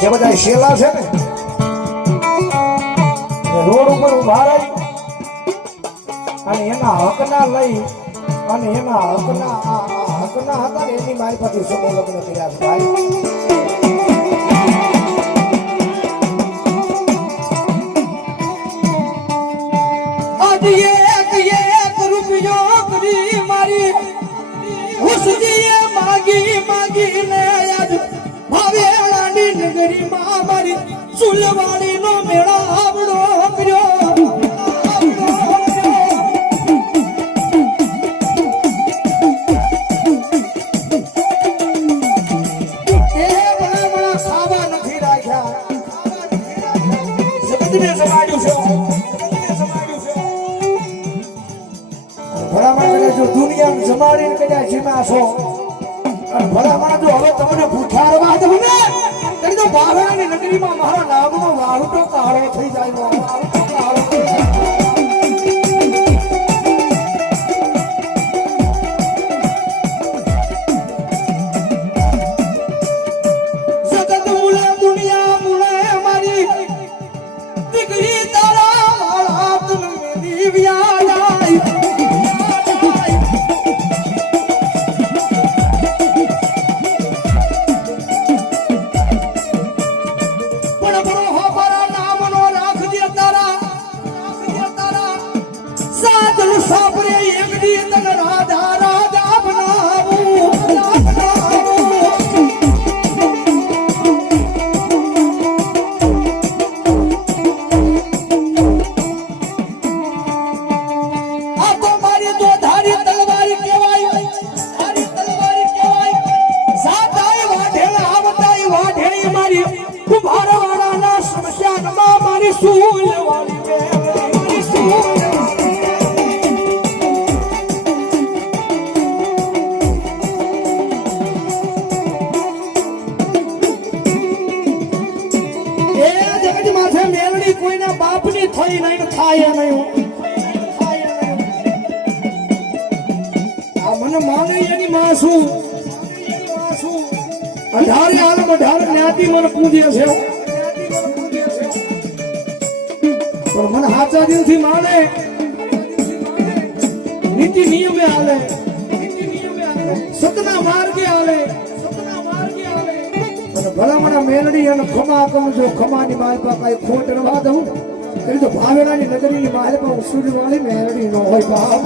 જે બધા શેલા છે ને રોડ ઉપર ઉભા રહી અને એના હકના લઈ અને એના હકના હતા ને એની મારી પાસે સમૂહ લગ્ન કર્યા છે ભાઈ. એક રૂપિયો કરી મારી હુસદીએ માગી ને આજ ભાવેલાની નગરીમાં મારી સુલવાડીનો મેળો આવડો કર્યો. ખાવા નથી રાખ્યા જગતને જમાડ્યું છે. ભલામણ જો દુનિયા જમાડીને કદાચ જીમા છો અને ભલામણ જો હવે તમને ભૂખારવા દઉં ને તો બાવળાની નગરીમાં મારા નામનો વાહુટો કાળો થઈ જાય. જગત મુલે દુનિયા મુલે મારી દીકરી તારા મારા તું મેરી વ્યાય. કોઈના બાપની થઈ નહીં થાય નહીં. આ મને માને એની માં છું 18 આલમ 18 જ્ઞાતિ મને પૂજે છે પણ મને હાચા દિલથી માને નીતિ નિયમે હાલે સતના માર્ગે હાલે ભલામણા મેલડી અને ખમા કમ જો ખમાની માલપા કઈ ખોટ રવા દઉં તો ભાવેલાની નગરીની માલપા ઉસુરી વાળી મેલડી નો હોય બાપ.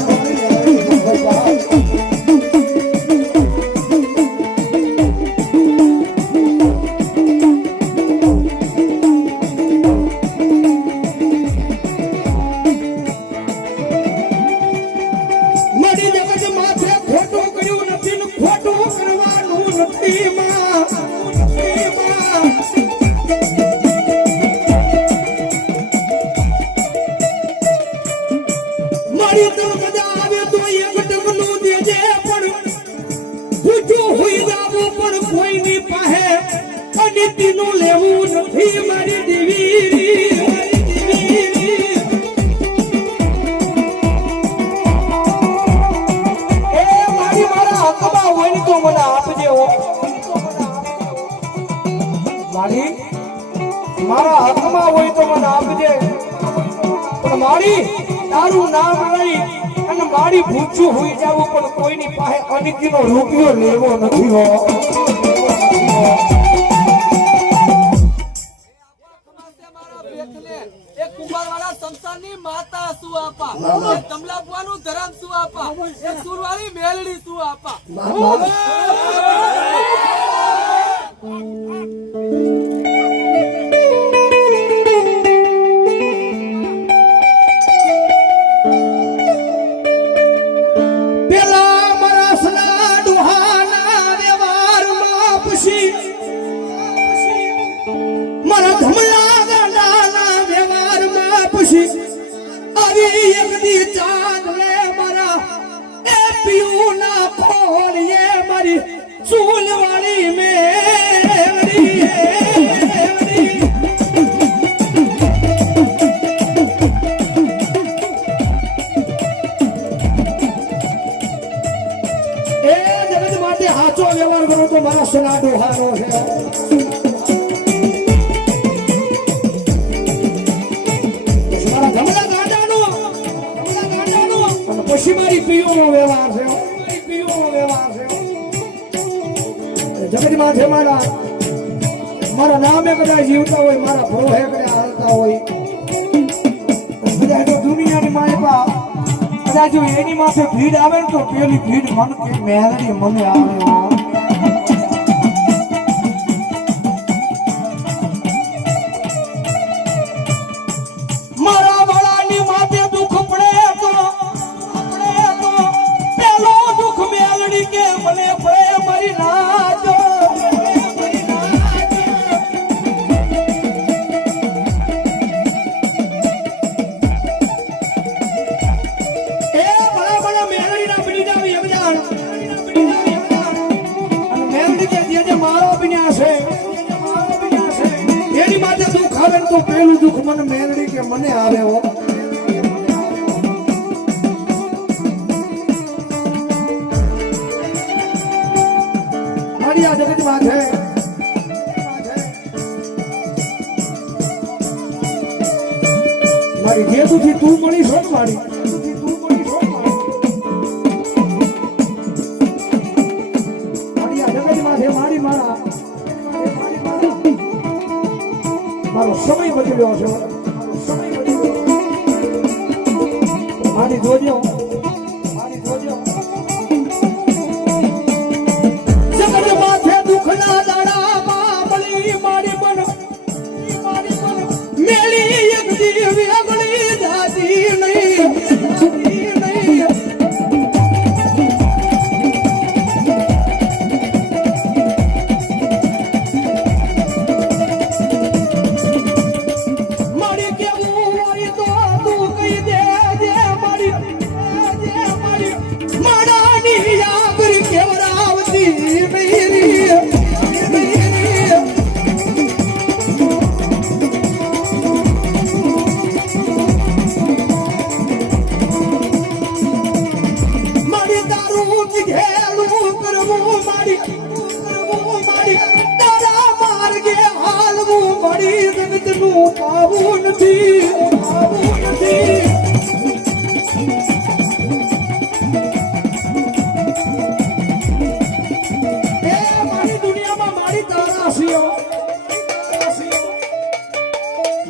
મારી જગત માથે ખોટું કર્યું નથી ને ખોટું કરવાનું નથી માં. મારી તો કદા આવે તો એક ટકનું દેજે પણ પૂછું હોય જાવું પણ કોઈની પાસે અનિતિનું લેવું નથી મારી દેવી. એ મારી મારા હકમાં હોય ને તો મને આપજે હો મારી મારા હકમાં હોય તો મને આપજે પણ મારી તારું નામ લઈ અને મારી ભૂચું હોઈ જાવું પણ કોઈની પાસે અનિતિનો રૂપિયો લેવો નથી હો. એક કુંભારવાળા સંસારની માતા શું આપા, એક કમલાબુઆનું ધરમ શું આપા, એક સુરવાળી મેલડી શું આપા. મારા ધમલા ગાના વ્યવહારમાં પછી આવી એક દી ચાંદ લે મારા એ પીયું ના ખોલીએ મારી ચૂલવાળી મેલડી. એ જગત માટે સાચો વ્યવહાર કરો તો મારા સોના ડોહાનો છે. કદાચ મારા નામે કદાચ જીવતા હોય, મારા ભરોહે કદાચ હાલતા હોય, કદાચ તો દુનિયાની માય કદાચ જો એની માથે ભીડ આવે ને તો પેલી ભીડ મન કે મેલડી મને આવે હો. મારા વાળાની માથે દુઃખ પડે તો પેલો દુઃખ મેલડી કે મને પડે મારી નાચ. એની માથે દુઃખ આવે તો પેલું દુઃખ મને મેલડી કે મને આવે હો. મારી આ જગત માં છે મારી જે તુથી તું મળી છો મારી મારો સમય બદલ્યો છે, મારી જોજો જગત માથે દુઃખના દાડામાં મળી મારી મન મેળી એક દીવી અગળી જાતી નહીં.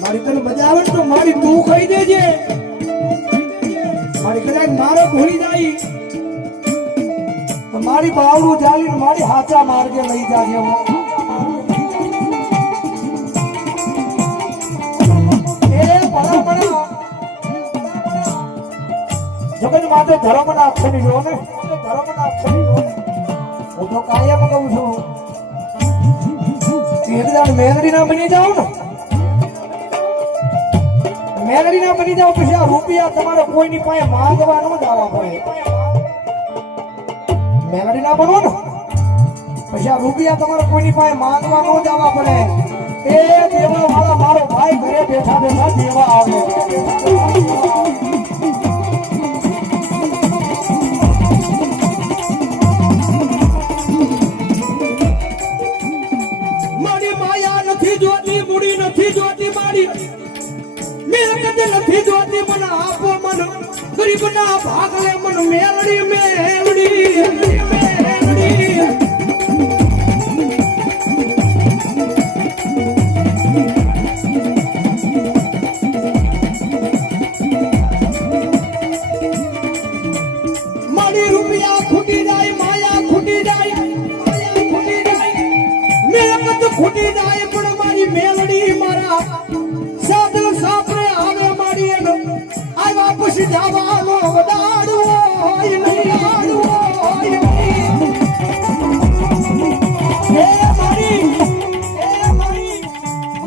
મારી તને મજા આવે તો મારી તું કહી દેજે, મારી કદાચ મારો ભૂલી જાય તો મારી બાવડું ચાલીને મારી હાચા માર્ગે લઈ જાજે. જગત માટે ધર્મ ના અક્ષરી જો ને, હું તો કાયમ કહું છું એકદમ મેલડી ના બની જાવ ને, મેલડી ના બની જાવ પછી આ રૂપિયા તમારે કોઈની પાસે માંગવા ન જવા પડે. મેલડી ના બનો ને પછી આ રૂપિયા તમારે કોઈની પાસે માંગવા ન જવા પડે. એ દેવા વાળા મારો ભાઈ ઘરે બેઠા બેઠા દેવા આવે. મારી માયા નથી જોતી, મૂડી નથી જોતી, મારી મિલકત નથી જોતી, મને આપો મન ગરીબ ના ભાગલે મન મેલડી મેલડી. મારી રૂપિયા ખૂટી જાય, માયા ખૂટી જાય, મિલકત ખૂટી જાય, પણ મારી મેલડી મારા સાધુ સાપરે આવે મારી આવ્યા પછી જવાનો વડાડવો હોય નહીં.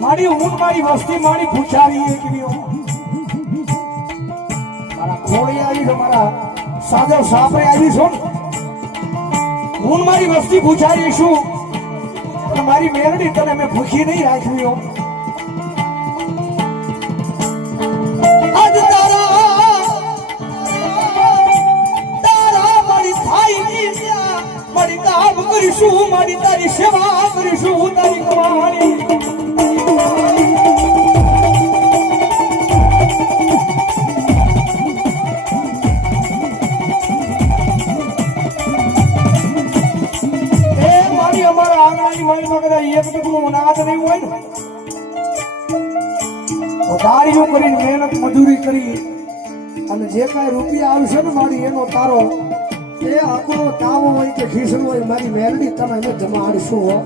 મારી ઊંટ મારી વસ્તી મારી પૂછારી મારા ખોળી આવી છે, મારા સાધુ સાપરે આવી છું, હું મારી વસ્તી પૂછારી છું, પણ મારી મેલડી તને મેં ભૂખી નહીં રાખવી. મારી કામ કરીશું, મારી તારી સેવા કરીશું, તારી કમાણી એ મારી અમારા આંગણાની મહિનો કદાચ એક ટકનું અનાજ નહીં હોય ને તો દારીઓ કરીને મહેનત મજૂરી કરી અને જે કાંઈ રૂપિયા આવશે ને મારી એનો તારો એ આકરો તાવો હોય કે ખીસડો હોય મારી મેલડી તને અમે જમાડીશું હો